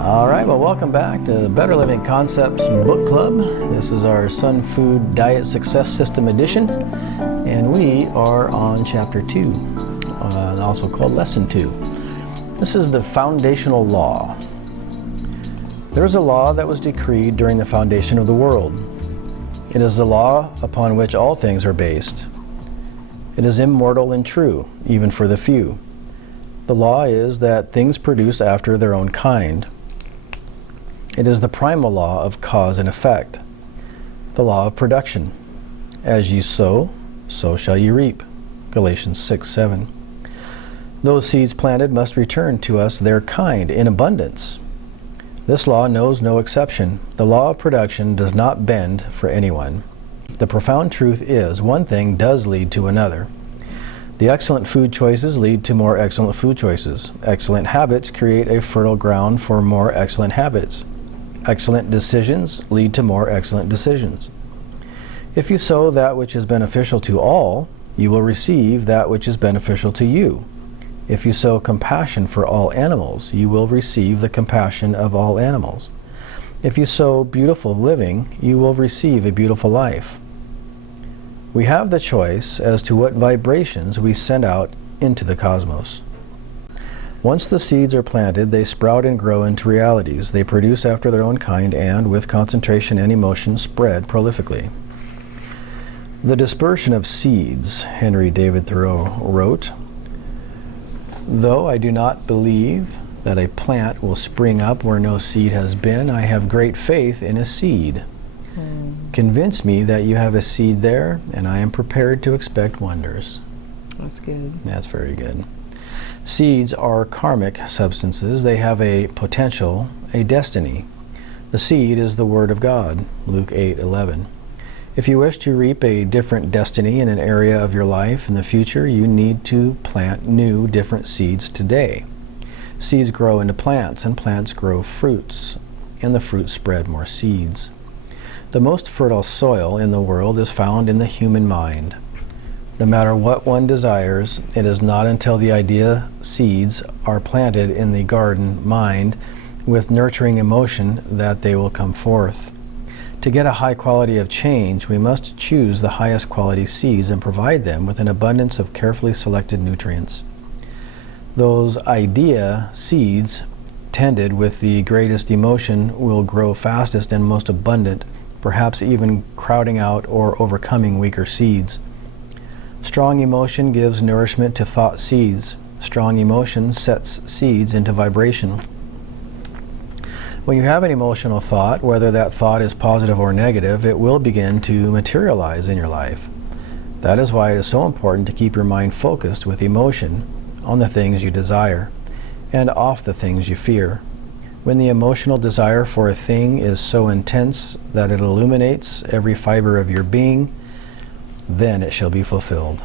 All right, well, welcome back to the Better Living Concepts Book Club. This is our Sunfood Diet Success System edition, and we are on Chapter 2, also called Lesson 2. This is the foundational law. There is a law that was decreed during the foundation of the world. It is the law upon which all things are based. It is immortal and true, even for the few. The law is that things produce after their own kind. It is the primal law of cause and effect, the law of production. As ye sow, so shall ye reap. Galatians 6:7. Those seeds planted must return to us their kind in abundance. This law knows no exception. The law of production does not bend for anyone. The profound truth is, one thing does lead to another. The excellent food choices lead to more excellent food choices. Excellent habits create a fertile ground for more excellent habits. Excellent decisions lead to more excellent decisions. If you sow that which is beneficial to all, you will receive that which is beneficial to you. If you sow compassion for all animals, you will receive the compassion of all animals. If you sow beautiful living, you will receive a beautiful life. We have the choice as to what vibrations we send out into the cosmos. Once the seeds are planted, they sprout and grow into realities. They produce after their own kind and, with concentration and emotion, spread prolifically. The dispersion of seeds, Henry David Thoreau wrote, "Though I do not believe that a plant will spring up where no seed has been, I have great faith in a seed. Convince me that you have a seed there, and I am prepared to expect wonders." That's good. That's very good. Seeds are karmic substances. They have a potential, a destiny. The seed is the Word of God, Luke 8:11. If you wish to reap a different destiny in an area of your life in the future, you need to plant new, different seeds today. Seeds grow into plants, and plants grow fruits, and the fruits spread more seeds. The most fertile soil in the world is found in the human mind. No matter what one desires, it is not until the idea seeds are planted in the garden mind with nurturing emotion that they will come forth. To get a high quality of change, we must choose the highest quality seeds and provide them with an abundance of carefully selected nutrients. Those idea seeds tended with the greatest emotion will grow fastest and most abundant, perhaps even crowding out or overcoming weaker seeds. Strong emotion gives nourishment to thought seeds. Strong emotion sets seeds into vibration. When you have an emotional thought, whether that thought is positive or negative, it will begin to materialize in your life. That is why it is so important to keep your mind focused with emotion on the things you desire and off the things you fear. When the emotional desire for a thing is so intense that it illuminates every fiber of your being, then it shall be fulfilled.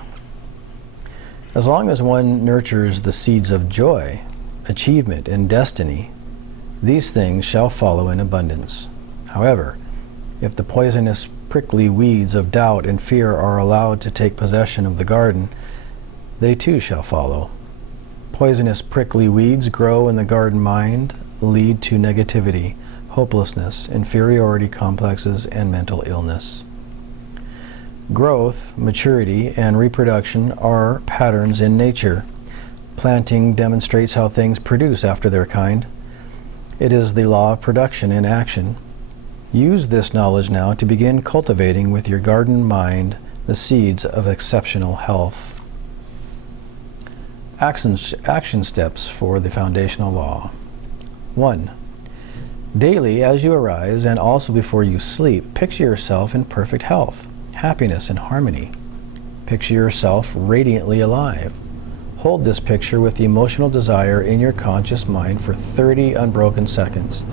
As long as one nurtures the seeds of joy, achievement, and destiny, these things shall follow in abundance. However, if the poisonous, prickly weeds of doubt and fear are allowed to take possession of the garden, they too shall follow. Poisonous, prickly weeds grow in the garden mind, lead to negativity, hopelessness, inferiority complexes, and mental illness. Growth, maturity, and reproduction are patterns in nature. Planting demonstrates how things produce after their kind. It is the law of production in action. Use this knowledge now to begin cultivating with your garden mind the seeds of exceptional health. Action steps for the foundational law. 1. Daily as you arise and also before you sleep, picture yourself in perfect health, happiness, and harmony. Picture yourself radiantly alive. Hold this picture with the emotional desire in your conscious mind for 30 unbroken seconds.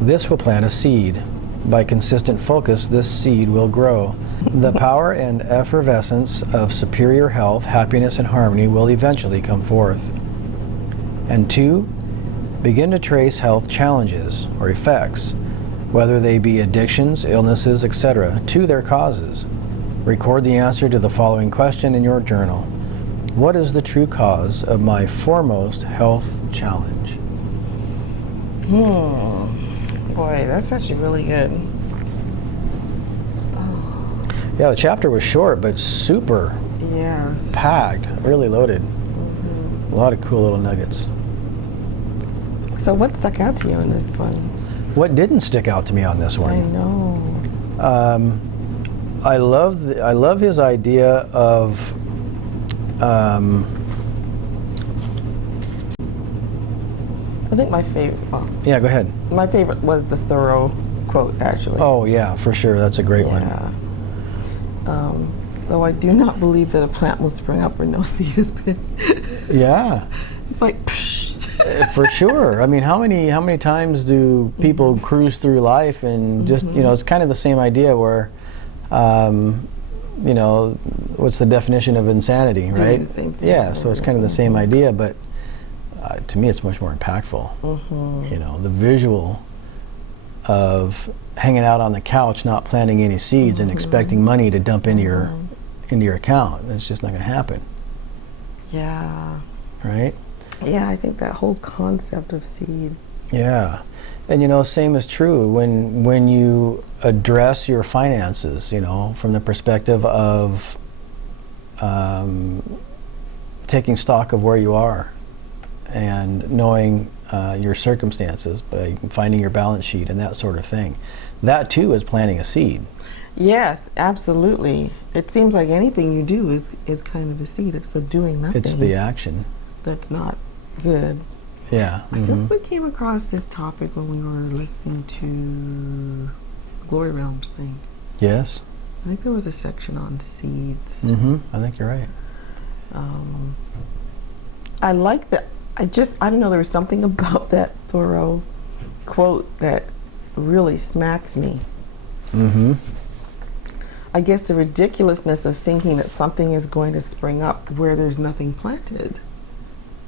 This will plant a seed. By consistent focus, this seed will grow. The power and effervescence of superior health, happiness, and harmony will eventually come forth. And 2, begin to trace health challenges or effects, whether they be addictions, illnesses, etc., to their causes. Record the answer to the following question in your journal. What is the true cause of my foremost health challenge? Boy, that's actually really good. Yeah, the chapter was short, but super packed, really loaded. A lot of cool little nuggets. So what stuck out to you in this one? What didn't stick out to me on this one? I know. I love his idea of I think my favorite. Oh, yeah, go ahead. my favorite was the thorough quote, actually. Oh yeah, for sure. That's a great one. Though I do not believe that a plant will spring up where no seed has been. Yeah. It's like, psh. For sure. I mean, how many times do people cruise through life and just, it's kind of the same idea where, what's the definition of insanity, right? Doing the same thing. Yeah, so it's kind of the same idea, but to me it's much more impactful. The visual of hanging out on the couch, not planting any seeds and expecting money to dump into your account. It's just not going to happen. Yeah. Right? Yeah, I think that whole concept of seed. Yeah. And same is true when you address your finances, from the perspective of taking stock of where you are and knowing your circumstances by finding your balance sheet and that sort of thing. That too is planting a seed. Yes, absolutely. It seems like anything you do is kind of a seed. It's the doing nothing. It's the action. That's not good. Yeah. I think we came across this topic when we were listening to Glory Realms thing. Yes. I think there was a section on seeds. I think you're right. I like that. I don't know, there was something about that thorough quote that really smacks me. I guess the ridiculousness of thinking that something is going to spring up where there's nothing planted.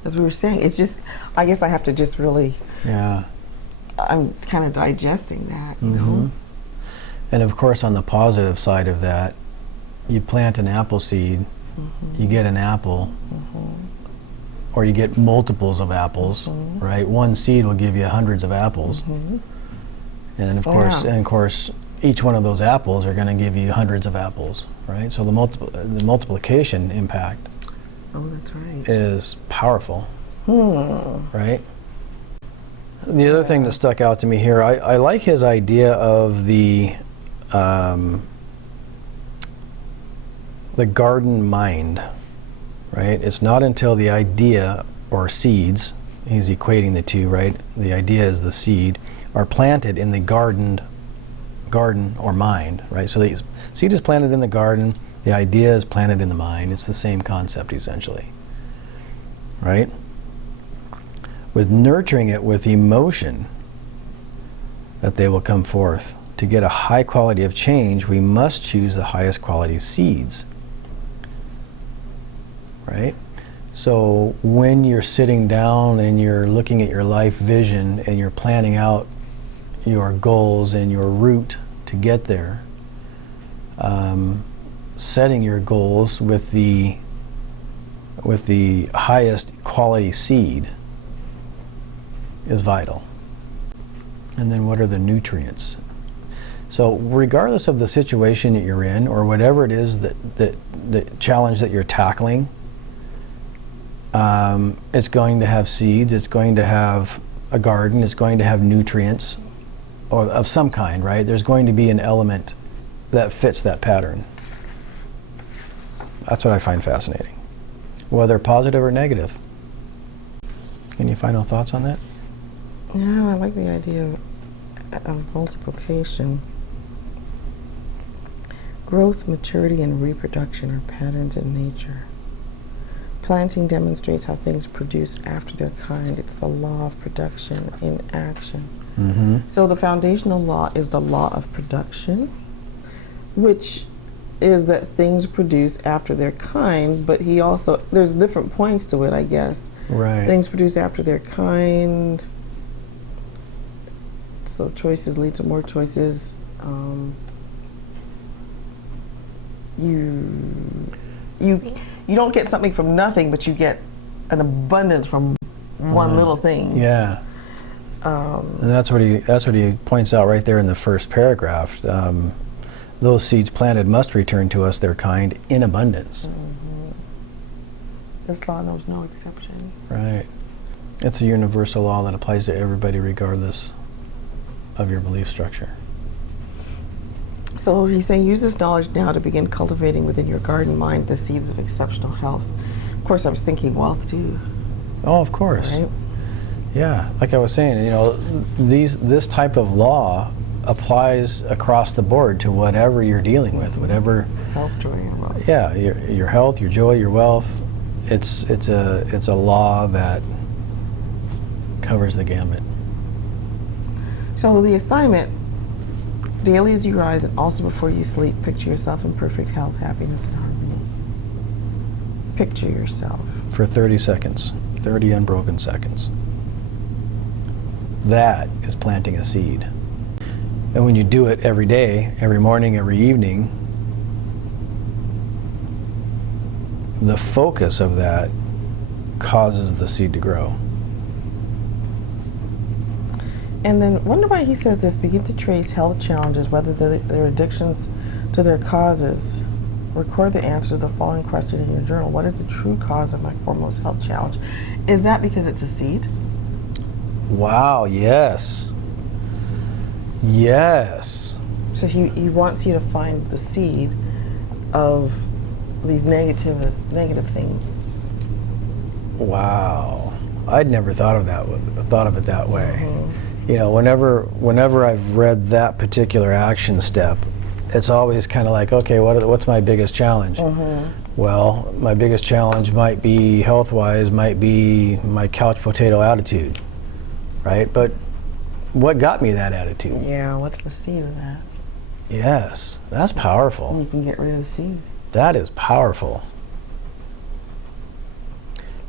As we were saying, it's just, I guess I have to just really, I'm kind of digesting that, you know? And of course, on the positive side of that, you plant an apple seed, you get an apple, or you get multiples of apples, right? One seed will give you hundreds of apples. And of course, each one of those apples are going to give you hundreds of apples, right? So the multiplication impact that's right. is powerful, right? The other thing that stuck out to me here, I like his idea of the garden mind, right? It's not until the idea or seeds, he's equating the two, right? The idea is the seed, are planted in the garden or mind, right? So the seed is planted in the garden, the idea is planted in the mind. It's the same concept essentially, right? With nurturing it with emotion, that they will come forth. To get a high quality of change, we must choose the highest quality seeds, right? So when you're sitting down and you're looking at your life vision and you're planning out your goals and your route to get there, setting your goals with the highest quality seed is vital. And then what are the nutrients? So regardless of the situation that you're in or whatever it is that the challenge that you're tackling, it's going to have seeds, it's going to have a garden, it's going to have nutrients or of some kind, right? There's going to be an element that fits that pattern. That's what I find fascinating, whether positive or negative. Any final thoughts on that? Yeah, I like the idea of multiplication. Growth, maturity, and reproduction are patterns in nature. Planting demonstrates how things produce after their kind. It's the law of production in action. So the foundational law is the law of production, which is that things produce after their kind, but he also, there's different points to it, I guess. Right. Things produce after their kind, so choices lead to more choices. You don't get something from nothing, but you get an abundance from one little thing. Yeah. And that's what he points out right there in the first paragraph. Those seeds planted must return to us their kind in abundance. Mm-hmm. This law knows no exception. Right. It's a universal law that applies to everybody regardless of your belief structure. So he's saying, use this knowledge now to begin cultivating within your garden mind the seeds of exceptional health. Of course, I was thinking wealth too. Oh, of course. Right? Yeah, like I was saying, this type of law applies across the board to whatever you're dealing with, whatever. Health, joy, and wealth. Yeah, your health, your joy, your wealth. It's a law that covers the gamut. So the assignment, daily as you rise and also before you sleep, picture yourself in perfect health, happiness, and harmony. Picture yourself. For 30 seconds, 30 unbroken seconds. That is planting a seed. And when you do it every day, every morning, every evening, the focus of that causes the seed to grow. And then wonder why he says this, begin to trace health challenges, whether they're addictions to their causes. Record the answer to the following question in your journal. What is the true cause of my foremost health challenge? Is that because it's a seed? Wow, yes. Yes. So he wants you to find the seed of these negative things. Wow. I'd never thought of it that way. Mm-hmm. Whenever I've read that particular action step, it's always kind of like, okay, what's my biggest challenge? Mm-hmm. Well, my biggest challenge might be health-wise, might be my couch potato attitude, right? But what got me that attitude? Yeah, what's the seed of that? Yes, that's powerful. You can get rid of the seed. That is powerful.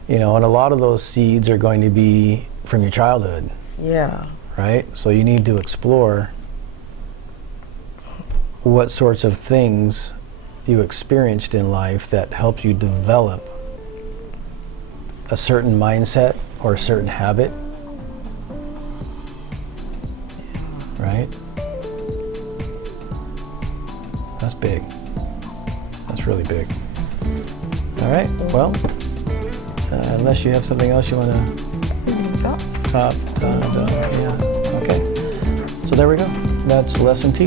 And a lot of those seeds are going to be from your childhood. Yeah. Right? So you need to explore what sorts of things you experienced in life that helped you develop a certain mindset or a certain habit. Right? That's big. That's really big. All right, well, unless you have something else you want to Stop. yeah. Okay. So there we go. That's lesson 2.